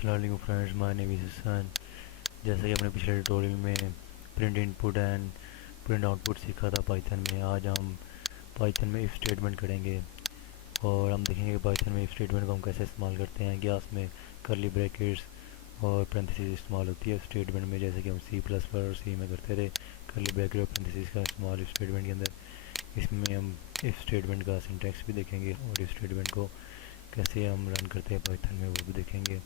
अस्सलाम वालेकुम friends, my name is Hasan. जैसे कि अपने पिछले ट्यूटोरियल में print input and print output सीखा था पाइथन में, आज हम पाइथन में इफ़ स्टेटमेंट करेंगे और हम देखेंगे कि पाइथन में इफ़ स्टेटमेंट को हम कैसे इस्तेमाल करते हैं। क्या उसमें करली ब्रैकेट्स और पेरेंथीसेस इस्तेमाल होती है इफ स्टेटमेंट में, जैसे कि हम सी प्लस प्लस और सी में करते थे। करली ब्रैकेट और पेरेंथीसेस का इस्तेमाल इफ स्टेटमेंट के अंदर। इसमें हम इफ स्टेटमेंट का सिंटैक्स भी देखेंगे और इफ स्टेटमेंट को कैसे हम रन करते हैं पाइथन में वो भी देखेंगे।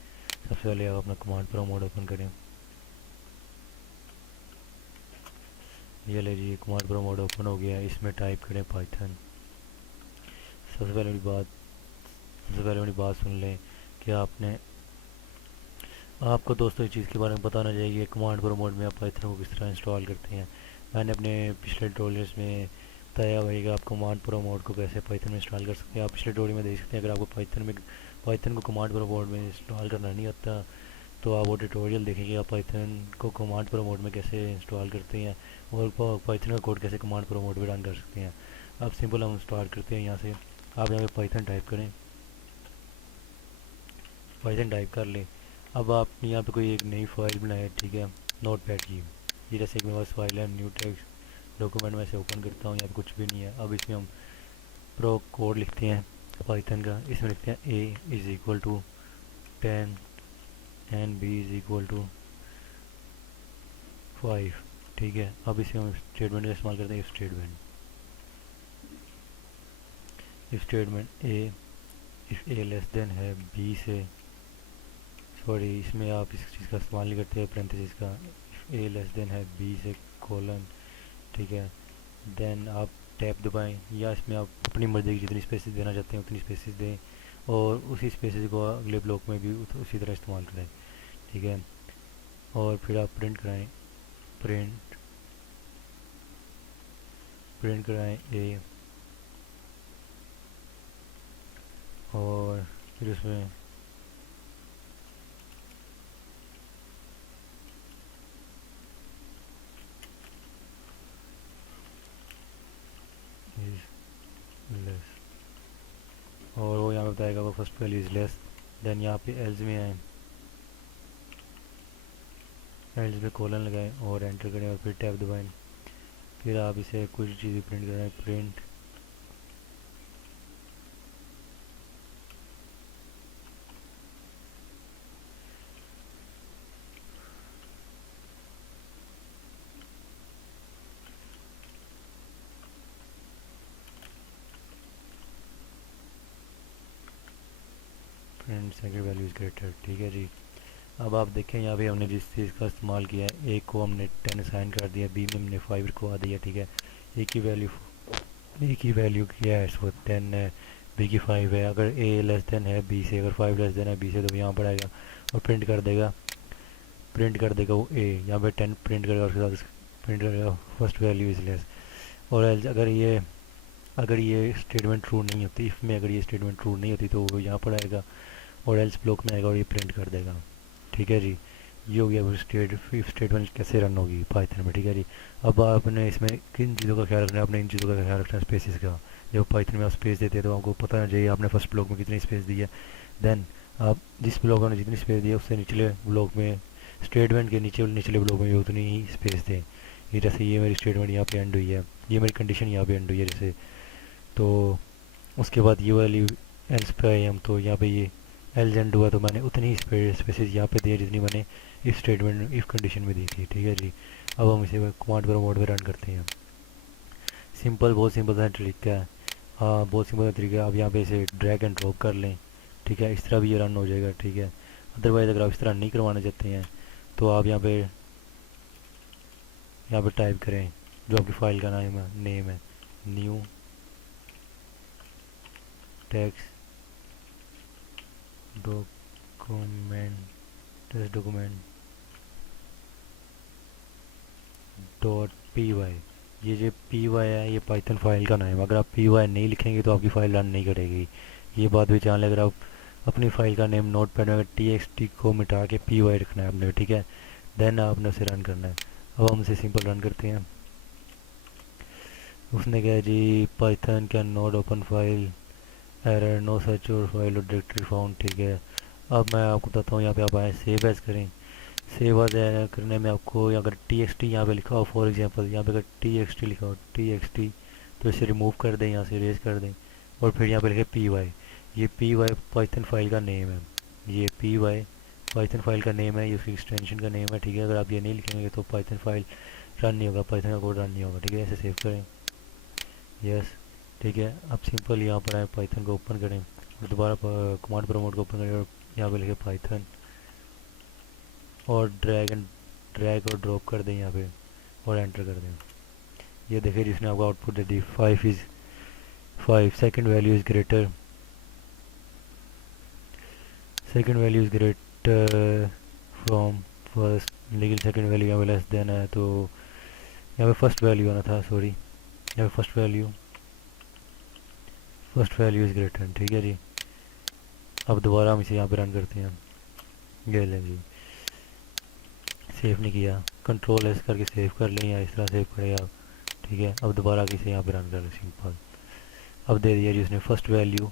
सबसे पहले आप अपना कमांड प्रो मोड ओपन करें। ये ले जी, कमांड प्रो मोड ओपन हो गया है। इसमें टाइप करें पाइथन। सबसे पहले मेरी बात सबसे पहले मेरी बात सुन लें कि आपको दोस्तों इस चीज़ के बारे में बताना चाहिए कि कमांड प्रो मोड में आप पाइथन को किस तरह इंस्टॉल करते हैं। मैंने अपने पिछले ट्यूटोरियल्स में बताया हुआ है कि आप कमांड प्रो मोड को कैसे पाइथन में इंस्टॉल कर सकते हैं। आप पिछले ट्यूटोरियल में देख सकते हैं। अगर आपको पाइथन को कमांड प्रो मोड में इंस्टॉल करना नहीं आता तो आप वो ट्यूटोरियल देखेंगे आप पाइथन को कमांड प्रो मोड में कैसे इंस्टॉल करते हैं और पाइथन का कोड कैसे कमांड प्रो मोड में रन कर सकते हैं। अब सिंपल हम स्टार्ट करते हैं यहाँ से। आप यहाँ पे पाइथन टाइप करें। पाइथन टाइप कर लें। अब आप यहाँ पे कोई एक नई फाइल बनाए, ठीक है, नोट पैड की। ये जैसे एक मेरे पास फाइल है, न्यू टेक्स्ट डॉक्यूमेंट में से ओपन करता हूँ। यहाँ पे कुछ भी नहीं है। अब इसमें हम प्रो कोड लिखते हैं पाइथन का। इसमें लिखते हैं A is equal to 10 and B is equal to 5, ठीक है। अब इसे हम स्टेटमेंट का इस्तेमाल करते हैं। If statement A if A less than है बी से, सॉरी इसमें आप इस चीज़ का इस्तेमाल नहीं करते हैं पेरेंथीसेस का। इफ़ ए लेस देन है बी से कोलन, ठीक है। देन आप टैब दबाएं या इसमें आप अपनी मर्ज़ी की जितनी स्पेसिस देना चाहते हैं उतनी स्पेसिस दें और उसी स्पेसिस को अगले ब्लॉक में भी उसी तरह इस्तेमाल करें, ठीक है। और फिर आप प्रिंट कराएं। प्रिंट प्रिंट कराएं ए, और फिर उसमें इज लेस, और वो यहाँ पे बताएगा वो first value is less. Then यहाँ पे एल्स में आए, एल्स में कोलन लगाएं और एंटर करें और फिर टैब दबाएं। फिर आप इसे कुछ चीज़ें प्रिंट कराएं। Print print second value is greater, ठीक है जी। अब आप देखें यहाँ पे हमने जिस चीज़ का इस्तेमाल किया है, ए को हमने 10 असाइन कर दिया, बी में हमने 5 रखवा दिया, ठीक है। ए की वैल्यू क्या है, इसको 10 है, बी की 5 है। अगर ए लेस देन है बी से, अगर 5 लेस देन है बी से, तो यहाँ पर आएगा और प्रिंट कर देगा वो ए। यहाँ पे 10 प्रिंट करेगा और उसके साथ प्रिंट करेगा फर्स्ट वैल्यू इज़ लेस। और else अगर ये स्टेटमेंट ट्रू नहीं होती, इफ़ में अगर ये स्टेटमेंट ट्रू नहीं होती तो वो यहाँ पर आएगा और एल्स ब्लॉक में आएगा और ये प्रिंट कर देगा, ठीक है जी। ये हो गया वो इफ स्टेटमेंट कैसे रन होगी पाइथन में, ठीक है जी। अब आपने इसमें किन चीज़ों का ख्याल रखना है, आपने इन चीज़ों का ख्याल रखना है स्पेसिस का। जब पाइथन में आप स्पेस देते हैं तो आपको पता होना चाहिए आपने फर्स्ट ब्लॉक में कितनी स्पेस दी है। देन आप जिस ब्लॉक में जितनी स्पेस दी है उससे निचले ब्लॉक में, स्टेटमेंट के निचले ब्लॉक में भी उतनी ही स्पेस दें। ये जैसे ये मेरी स्टेटमेंट यहाँ पे एंड हुई है, ये मेरी कंडीशन यहाँ पे एंड हुई है जैसे, तो उसके बाद ये वाली एल्स पे आए हम, तो यहाँ पे ये एल्स एंड हुआ तो मैंने उतनी ही स्पेसिस यहाँ पे दिए जितनी मैंने इफ स्टेटमेंट इफ कंडीशन में दी थी, ठीक है जी। अब हम इसे कमांड पर मोड में रन करते हैं। बहुत सिंपल सा तरीका है। हाँ, बहुत सिंपल सा तरीका है। अब यहाँ पे इसे ड्रैग एंड ड्रॉप कर लें, ठीक है। इस तरह भी ये रन हो जाएगा, ठीक है। अदरवाइज़ अगर आप इस तरह नहीं करवाना चाहते हैं तो आप यहाँ पे टाइप करें जो आपकी फ़ाइल का नेम है new text document dot P Y. ये जो पी वाई है ये पाइथन फाइल का नाम है। अगर आप पी वाई नहीं लिखेंगे तो आपकी फ़ाइल रन नहीं करेगी। ये बात भी जान लें। अगर आप अपनी फ़ाइल का नेम नोट पैड में अगर टी एक्स टी को मिटा के पी वाई रखना है आपने, ठीक है, देन आपने उसे रन करना है। अब हम इसे सिंपल रन करते हैं। उसने कहा जी Python can not open file, error no such और फाइल और डायरेक्टरी फाउंड, ठीक है। अब मैं आपको बताता हूँ, यहाँ पे आप आए सेव एज करें। सेव एज करने में आपको अगर टी एक्स टी यहाँ पे लिखा हो, फॉर एग्जांपल यहाँ पे अगर टी एक्स टी लिखा हो, टी एक्स टी, तो इसे रिमूव कर दें, यहाँ से इरेज कर दें। और फिर यहाँ पे लिखे पी वाई, ये पी वाई पाइथन फाइल का नेम है। ये पी वाई पाइथन फाइल का नेम है, ये उसकी एक्सटेंशन का नेम है, ठीक है। अगर आप ये नहीं लिखेंगे तो पाइथन फाइल रन नहीं होगा, पाइथन का कोड रन नहीं होगा, ठीक है। ऐसे सेव करें, यस, ठीक है। अब सिंपल यहाँ पर आए, पाइथन को ओपन करें और दोबारा कमांड प्रमोट को ओपन करें और यहाँ पे लिखे पाइथन और ड्रैग और ड्रॉप कर दें यहाँ पे और एंटर कर दें। ये देखिए जिसने आपको output they the, 5 second value is greater, second value is greater from first, लेकिन सेकंड वैल्यू यहाँ पे लेस देन है, तो यहाँ पे फर्स्ट वैल्यू आना था, सॉरी, यहाँ पे फर्स्ट वैल्यू इज़ ग्रेटर, ठीक है जी। अब दोबारा हम इसे यहाँ पे रन करते हैं, ये लें जी, सेव नहीं किया, कंट्रोल एस करके सेव कर लें या इस तरह सेव करें आप, ठीक है। अब दोबारा इसे यहाँ पे रन कर लें, सिंपल। अब दे दिया जी उसने फर्स्ट वैल्यू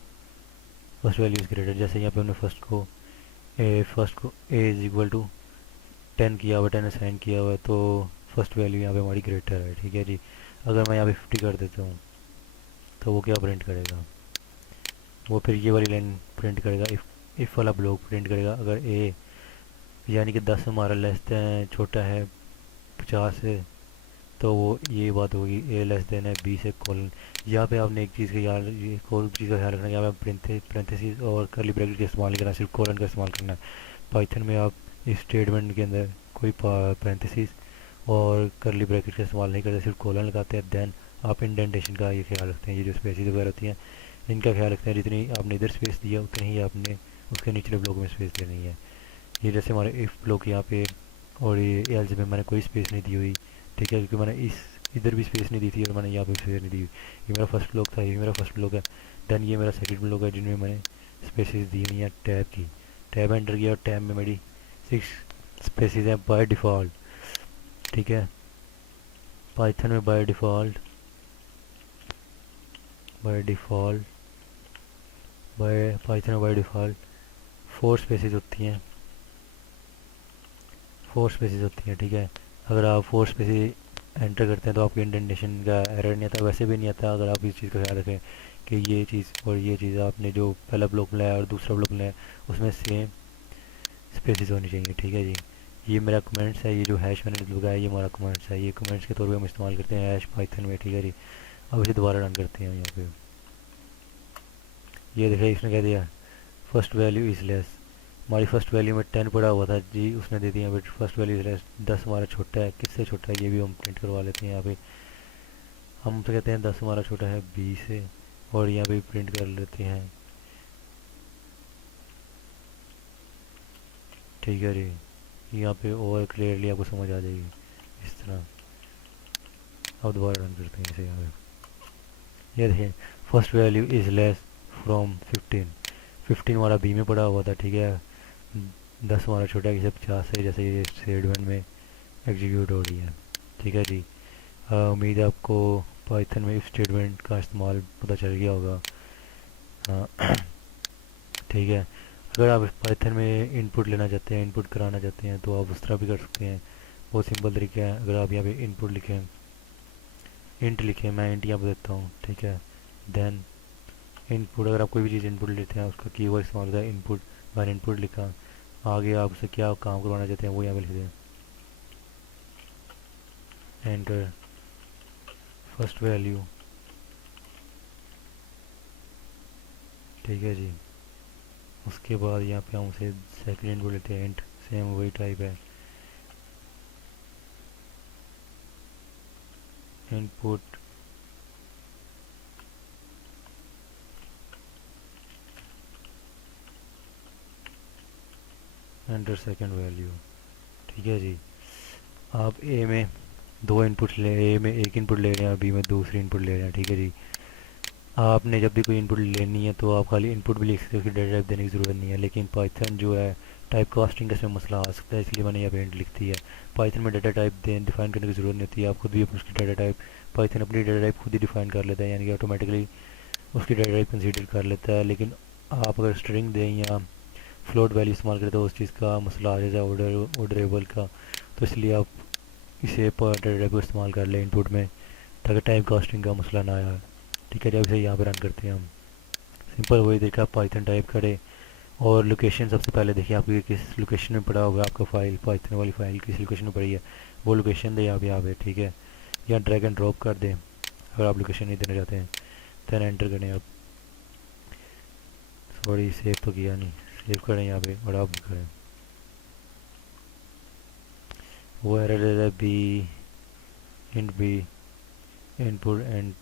इज़ ग्रेटर, जैसे यहाँ पे हमने फर्स्ट को ए इज इक्वल टू 10 किया हुआ, 10 असाइन किया हुआ है, तो फर्स्ट वैल्यू यहाँ पे हमारी ग्रेटर है, ठीक है जी। अगर मैं यहाँ पे 50 कर देता हूँ तो वो क्या प्रिंट करेगा, वो फिर ये वाली लाइन प्रिंट करेगा, इफ़ वाला ब्लॉक प्रिंट करेगा। अगर ए यानी कि 10 हमारा लेस देन छोटा है 50 से, तो वो ये बात होगी, ए लेस देन है बी से कोलन। यहाँ पे आपने एक चीज़ का याद, एक और चीज़ का ख्याल रखना है, यहाँ पे प्रेंथेसिस और कर्ली ब्रैकेट का इस्तेमाल नहीं करना, सिर्फ कोलन का इस्तेमाल करना है। पाइथन में आप इस स्टेटमेंट के अंदर कोई प्रेंथेसिस और कर्ली ब्रैकेट का इस्तेमाल नहीं करते, सिर्फ कोलन लगाते हैं। देन आप इंडेंटेशन का ये ख्याल रखते हैं, ये जो स्पेसिस वगैरह होती हैं इनका ख्याल रखते हैं, जितनी आपने इधर स्पेस दिया उतनी ही आपने उसके निचले ब्लॉक में स्पेस देनी है। ये जैसे हमारे इफ़ ब्लॉक यहाँ पे, और ये एल्स में मैंने कोई स्पेस नहीं दी हुई, ठीक है, क्योंकि मैंने इधर भी स्पेस नहीं दी थी और मैंने यहाँ पे स्पेस नहीं दी हुई। ये मेरा फर्स्ट ब्लॉक था, ये मेरा फर्स्ट ब्लॉक है। देन ये मेरा सेकंड ब्लॉक है जिनमें मैंने स्पेसिस दी हुई हैं टैब की, टैब एंटर किया और टैब में मेरी 6 स्पेसिस हैं बाय डिफ़ॉल्ट, ठीक है। पाइथन में बाय डिफ़ॉल्ट पाइथन में बाय डिफ़ॉल्ट 4 स्पेसिस होती हैं, 4 स्पेसिस होती हैं, ठीक है। अगर आप 4 स्पेसिस एंटर करते हैं तो आपको इंडेंटेशन का एरर नहीं आता, वैसे भी नहीं आता अगर आप इस चीज़ का ख्याल रखें कि ये चीज़ और ये चीज़ आपने जो पहला ब्लॉक बनाया और दूसरा ब्लॉक बनाया उसमें सेम स्पेसिस होनी चाहिए, ठीक है जी। ये मेरा कमेंट्स है, ये जो हैश मैंने लगाया ये हमारा कमेंट्स है, ये कमेंट्स के तौर पे हम इस्तेमाल करते हैं हैश पाइथन में, ठीक है जी। अब इसे दोबारा रन करते हैं यहाँ पे, ये देखिए इसने कह दिया फर्स्ट वैल्यू इज़ लेस, हमारी फर्स्ट वैल्यू में 10 पड़ा हुआ था जी, उसने दे दिया but first value is less, 10 हमारा छोटा है, किससे छोटा है ये भी हम प्रिंट करवा लेते हैं यहाँ पे। हम तो कहते हैं 10 हमारा छोटा है 20 से, और यहाँ पे प्रिंट कर लेते हैं, ठीक है जी। यहाँ पे और क्लियरली आपको समझ आ जाएगी इस तरह। अब दोबारा रन करते हैं इसे यहाँ पे, ये देखें first value is less from 15 हमारा बी में पड़ा हुआ था, ठीक है। 10 हमारा छोटा है, 50 है, जैसे ये स्टेटमेंट में एग्जीक्यूट हो रही है, ठीक है जी। उम्मीद है आपको पाइथन में इफ स्टेटमेंट का इस्तेमाल पता चल गया होगा, ठीक है। अगर आप पाइथन में इनपुट लेना चाहते हैं, इनपुट कराना चाहते हैं तो आप उस तरह भी कर सकते हैं, बहुत सिंपल तरीका है। अगर आप यहाँ पे इनपुट लिखें, इंट लिखें, मैं इंट यहाँ पे देता हूँ, ठीक है। देन इनपुट, अगर आप कोई भी चीज़ इनपुट लेते हैं उसका कीवर्ड इस्तेमाल होता है इनपुट, मैंने इनपुट लिखा, आगे आप उसे क्या काम करवाना चाहते हैं वो यहाँ पे लिख दें, एंटर फर्स्ट वैल्यू, ठीक है जी। उसके बाद यहाँ पे हम उसे सेकंड इनपुट लेते हैं, इंट, सेम वही टाइप है, इनपुट एंटर सेकंड वैल्यू, ठीक है जी। आप ए में दो इनपुट ले, ए में एक इनपुट ले रहे हैं, बी में दूसरी इनपुट ले रहे हैं, ठीक है जी। आपने जब भी कोई इनपुट लेनी है तो आप खाली इनपुट भी लिख सकते हो, कि डेटा टाइप देने की ज़रूरत नहीं है। लेकिन पाइथन जो है टाइप कास्टिंग का इसमें मसला आ सकता है, इसलिए मैंने यहाँ पे इंट लिख दी है। पाइथन में डाटा टाइप डिफाइन करने की ज़रूरत नहीं होती है, आप खुद भी अपनी उसकी डाटा टाइप, पाइथन अपनी डाटा टाइप खुद ही डिफाइन कर लेता है, यानी कि ऑटोमेटिकली उसकी डाटा टाइप कंसीडर कर लेता है। लेकिन आप अगर स्ट्रिंग दें या फ्लोट वैल्यू इस्तेमाल करें तो उस चीज़ का मसला आ जाए ऑर्डरेबल का। तो इसलिए आप इसे पर डेटा को इस्तेमाल कर लें इनपुट में, ताकि टाइम कास्टिंग का मसला ना आए। ठीक है, जब इसे यहाँ पे रन करते हैं हम, सिंपल वही देखा, पाइथन टाइप करें और लोकेशन सबसे पहले देखिए आपकी किस लोकेशन में पड़ा होगा, आपका फाइल पाइथन वाली फाइल किस लोकेशन में पड़ी है, वो लोकेशन दे यहाँ पे। ठीक है, या ड्रैग एंड ड्रॉप कर दें अगर आप लोकेशन नहीं देना चाहते हैं। देन एंटर करें आप, सॉरी सेव तो किया नहीं, सेव करें यहाँ पे और आप करें। वो एरर दे रहा है B int B input and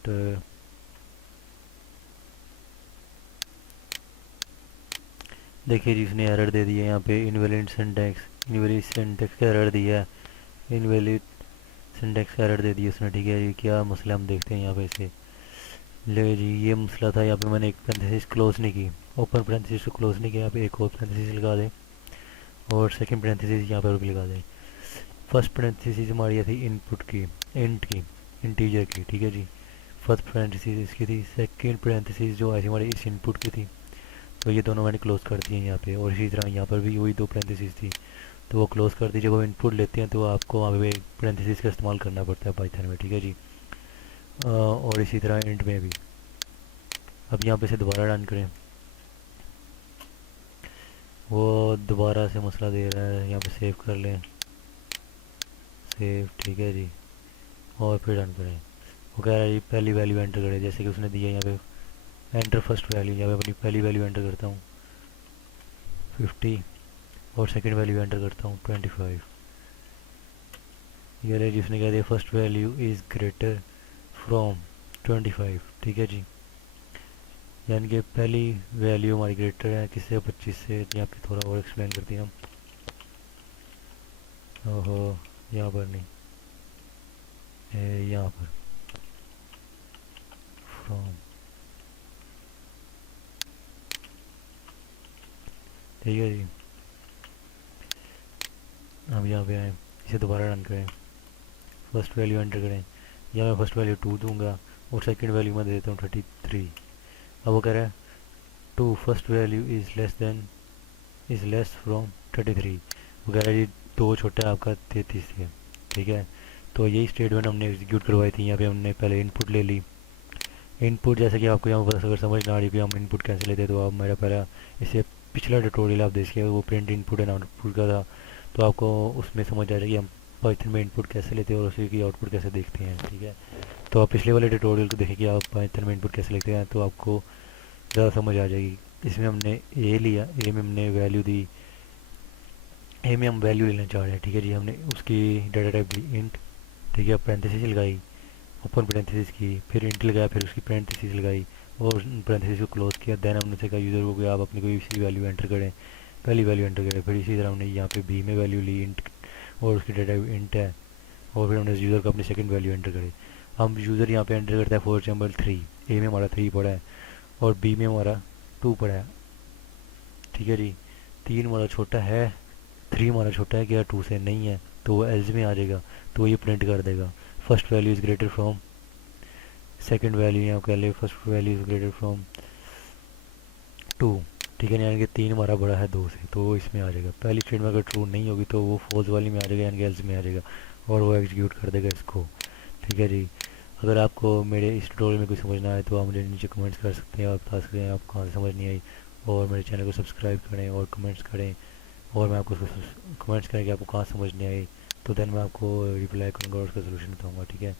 देखिए जी उसने एरर दे दिया यहाँ पे, इनवैलिड सिंटैक्स का एरर दिया है, इनवैलिड सिंटैक्स का एरर दे दिया उसने। ठीक है जी, क्या मसला हम देखते हैं यहाँ पे इसे। ले जी, ये मसला था, यहाँ पे मैंने एक पैरेंथेसिस क्लोज नहीं की, ओपन पैरेंथेसिस को क्लोज नहीं किया, यहाँ पे एक और पैरेंथेसिस लगा दें और सेकंड पैरेंथेसिस यहाँ पर भी लगा दें। फर्स्ट पैरेंथेसिस हमारी थी इनपुट की, इंट की, इंटीजर की। ठीक है जी, फर्स्ट पैरेंथेसिस इसकी थी, सेकंड पैरेंथेसिस जो आई थी हमारी इस इनपुट की थी, तो ये दोनों मैंने क्लोज कर दिए यहाँ पे। और इसी तरह यहाँ पर भी वही दो पैरेंथेसिस थी, तो वो क्लोज कर दी। जब वो इनपुट लेते हैं तो आपको वहाँ पे पैरेंथेसिस का इस्तेमाल करना पड़ता है पाइथन में। ठीक है जी, और इसी तरह इंट में भी। अब यहाँ पे से दोबारा रन करें, वो दोबारा से मसला दे रहा है, यहाँ पे सेव कर लें, सेव। ठीक है जी, और फिर रन करें। वो कह रहा है जी पहली वैल्यू एंटर करें, जैसे कि उसने दिया यहाँ पे एंटर फर्स्ट वैल्यू, यहाँ पे अपनी पहली वैल्यू एंटर करता हूँ 50 और सेकंड वैल्यू एंटर करता हूँ 25। ये रही जिसने कह दिया first value is greater from 25। ठीक है जी, यानी कि पहली वैल्यू हमारी ग्रेटर है किससे, 25 से। यहाँ पे थोड़ा और एक्सप्लेन करते हैं हम। ओहो, यहाँ पर नहीं, यहाँ पर फ्रॉम। ठीक है जी, अब यहाँ पे आए, इसे दोबारा रन करें, फर्स्ट वैल्यू एंटर करें। यहाँ मैं फर्स्ट वैल्यू 2 दूंगा और सेकंड वैल्यू मैं दे देता हूँ 33। अब वो कह रहा है to first value is less from 33। वो कह रहा है जी 2 छोटा है आपका 33 से। ठीक है, तो यही स्टेटमेंट हमने एग्जीक्यूट करवाई थी। यहाँ पे हमने पहले इनपुट ले ली, इनपुट जैसे कि आपको यहाँ पर अगर समझ ना आ रही कि हम इनपुट कैसे लेते, तो आप मेरा पहला इससे पिछला ट्यूटोरियल आप देखिए, वो प्रिंट इनपुट एंड आउटपुट का था, तो आपको उसमें समझ आ जाएगा कि हम पाइथन में इनपुट कैसे लेते हैं और उसी की आउटपुट कैसे देखते हैं। ठीक है, तो आप पिछले वाले ट्यूटोरियल को देखिए कि आप पाइथन में इनपुट कैसे लेते हैं, तो आपको ज़्यादा समझ आ जाएगी। इसमें हमने ए लिया, ए में हमने वैल्यू दी, ए में हम वैल्यू लेना चाह रहे हैं। ठीक है जी, हमने उसकी डाटा टाइप दी इंट। ठीक है, पैरेंथेसिस लगाई, ओपन पैरेंथेसिस की, फिर इंट लगाया, फिर उसकी पैरेंथेसिस लगाई और पैरेंथेसिस को क्लोज किया। देन हमने से कहा यूज़र को कि आप अपनी कोई सी वैल्यू एंटर करें, पहली वैल्यू एंटर करें। फिर इसी तरह हमने यहाँ पे बी में वैल्यू ली इंट और उसकी डाटा इंट है, और फिर हमने यूज़र को अपनी सेकंड वैल्यू एंटर करी। हम यूज़र यहाँ पे एंटर करता है फॉर एग्जाम्पल 3, ए में हमारा 3 पड़ा है और बी में हमारा 2 पड़ा है। ठीक है जी, 3 हमारा छोटा है, 3 हमारा छोटा है क्या 2 से नहीं है, तो वो एल्स में आ जाएगा, तो ये प्रिंट कर देगा first value is greater from second value, यहाँ कह ले first value is greater from 2। ठीक है, यानी कि 3 हमारा बड़ा है 2 से, तो वो इसमें आ जाएगा। पहली स्टेटमेंट अगर ट्रू नहीं होगी तो वो फॉल्स वाली में आ जाएगा, यानी कि एल्स में आ जाएगा और वो एग्जीक्यूट कर देगा इसको। ठीक है जी, अगर आपको मेरे इस ट्यूटोरियल में कुछ समझ ना आए तो आप मुझे नीचे कमेंट्स कर सकते हैं और बता सकते हैं आपको कहाँ से समझ नहीं आई, और मेरे चैनल को सब्सक्राइब करें और कमेंट्स करें, और मैं आपको कमेंट्स करें कि आपको कहाँ समझ नहीं आई, तो देन मैं आपको रिप्लाई करूँगा और उसका सोल्यूशन बताऊँगा। ठीक है,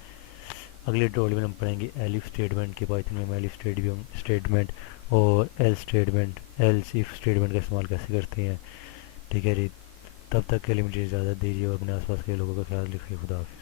अगले ट्यूटोरियल में हम पढ़ेंगे एलिफ स्टेटमेंट के, पाइथन में हम एलिफ स्टेटमेंट और एल्स इफ स्टेटमेंट का इस्तेमाल कैसे करते हैं। ठीक है जी, तब तक के लिए मुझे इजाज़त दीजिए और अपने आसपास के लोगों का ख्याल रखिए। खुदा हाफिज़।